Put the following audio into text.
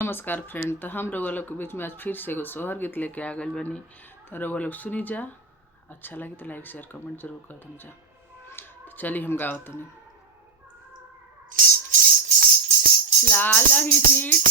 नमस्कार फ्रेंड, तो हम रउआ लोग के बीच में आज फिर से एगो सोहर गीत लेके आ गइल बनी। तो रउआ लोग सुनी जा, अच्छा लगी तो लाइक शेयर कमेंट जरूर कर दम जा। तो चलिए हम गावत तनी। लाल ही सीट